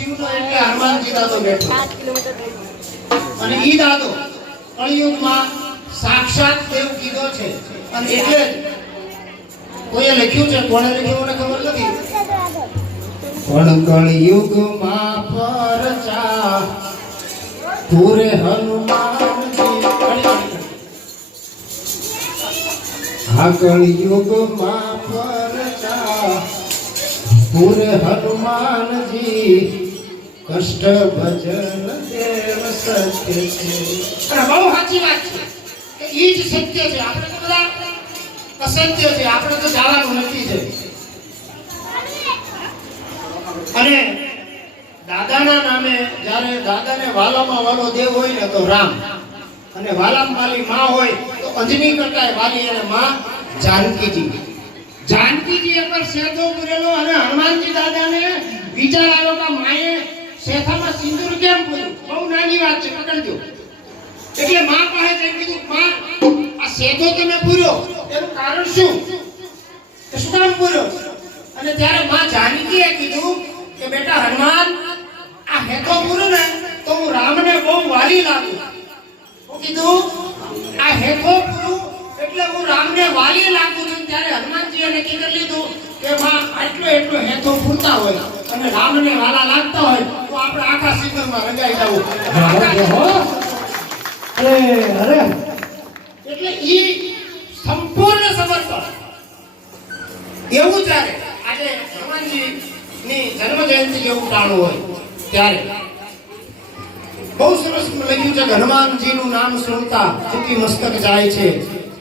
શિવનો એટલે હનુમાનજી દાદો બેઠો અને ઈ દાદો કળિયુગમાં સાક્ષાત દેવ કીધો છે અને એટલે કોઈએ લખ્યું છે, કોણે લખ્યું મને ખબર નથી, પણ કળિયુગમાં પરચા પૂરે હનુમાનજી, હા કળિયુગમાં પરચા પૂરે હનુમાનજી, કષ્ટ ભજન દેવ સત્ય છે. અને બહુ સાચી વાત છે કે ઈ જ સત્ય છે. આપણે તો બધા અસત્ય છે, આપણે તો જવાનું નથી છે. અને દાદાના નામે જ્યારે દાદાને વાલામાં વાલો દેવ હોય ને તો રામ, અને વાલામાં વાલી માં હોય તો અંજની કરતા વાલી અને માં જાનકીજી. જાનકીજી એકવાર શેઠો પૂરેલો અને હનુમાનજી દાદાને વિચાર આવ્યો કે માએ શેઠામાં સિંદૂર કેમ પૂર્યું? બહુ નાની વાત છે, પકડજો. એટલે માં પાસે જઈને કીધું, માં આ શેઠો તમે પૂર્યો એનું કારણ શું? શું કામ પૂર્યો? અને ત્યારે માં જાનકીએ કીધું કે બેટા હનુમાન, આ હેઠો પૂર્યો ને તો હું રામને બહુ વાલી લાગુ. હું કીધું આ હેઠો પૂરું એટલે હું રામને વાલી લાગુ છું. ત્યારે હનુમાનજીએ નક્કી કરી લીધું કે માં એટલો હેઠો પૂરતા હોય અને રામને વાલા લાગતા હોય તો આપણે આખા સિંદૂરમાં રંગાઈ જવું. અરે એટલે ઈ સંપૂર્ણ સમર્પણ. એવું ત્યારે આજે હનુમાનજી ની જન્મ જયંતિ જેવું ટાણું હોય ત્યારે બહુ સરસ લખ્યું છે કે હનુમાનજીનું નામ સુનતા ચૂકી મસ્તક જાય છે,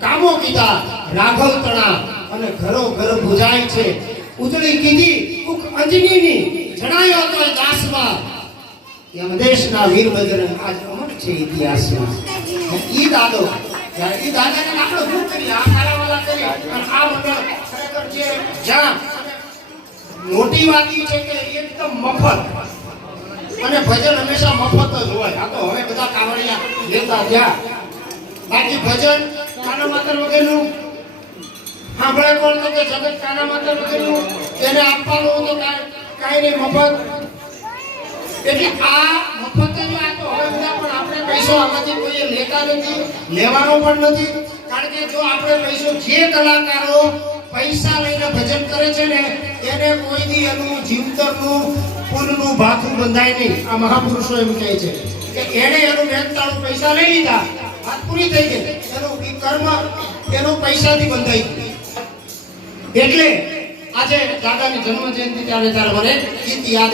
કામો કીધા રાઘવ તણા અને ઘરો ઘર પૂજાય છે, ઉજળી કીધી ઉક અંજનીની જણાયો તો દાસમાં. યમદેશના વીર બજરંગ આજ અમર છે ઇતિહાસમાં. ઈ દાદો ઈ દાદાને આપણે શું કરીએ? આ કાલાવાલા કરી અને આ મંડળ ખરેખર છે જ્યાં મોટી વાત ઈ છે કે એકદમ મફત અને ભજન હંમેશા મફત જ હોય. આ તો હવે બધા કાવડિયા લેતા ગયા, બાકી ભજન કાના માતર વગેરેનું સાંભળે કોણ તો કે જગત કાના માતર વગેરેનું એને આપવાનું તો કાંઈ નહીં, મફત. એટલે આ મફત જ આ તો હવે બધા, પણ આપણે પૈસો આમાંથી કોઈ લેતા નથી, લેવાનો પણ નથી. કારણ કે જો આપણે પૈસો, જે કલાકારો પૈસા લઈને ભજન કરે છે ને એને કોઈ દી એનું જીવતરનું પુલનું ભાથું બંધાય નહીં. આ મહાપુરુષો એમ કહે છે કે એને એનું મહેનતાળું પૈસા લઈ લીધા, વાત પૂરી થઈ ગઈ, એનું કર્મ એનું પૈસાથી બંધાઈ ગયું. એટલે આજે દાદાની જન્મ જયંતિ ત્યારે મને ગીત યાદ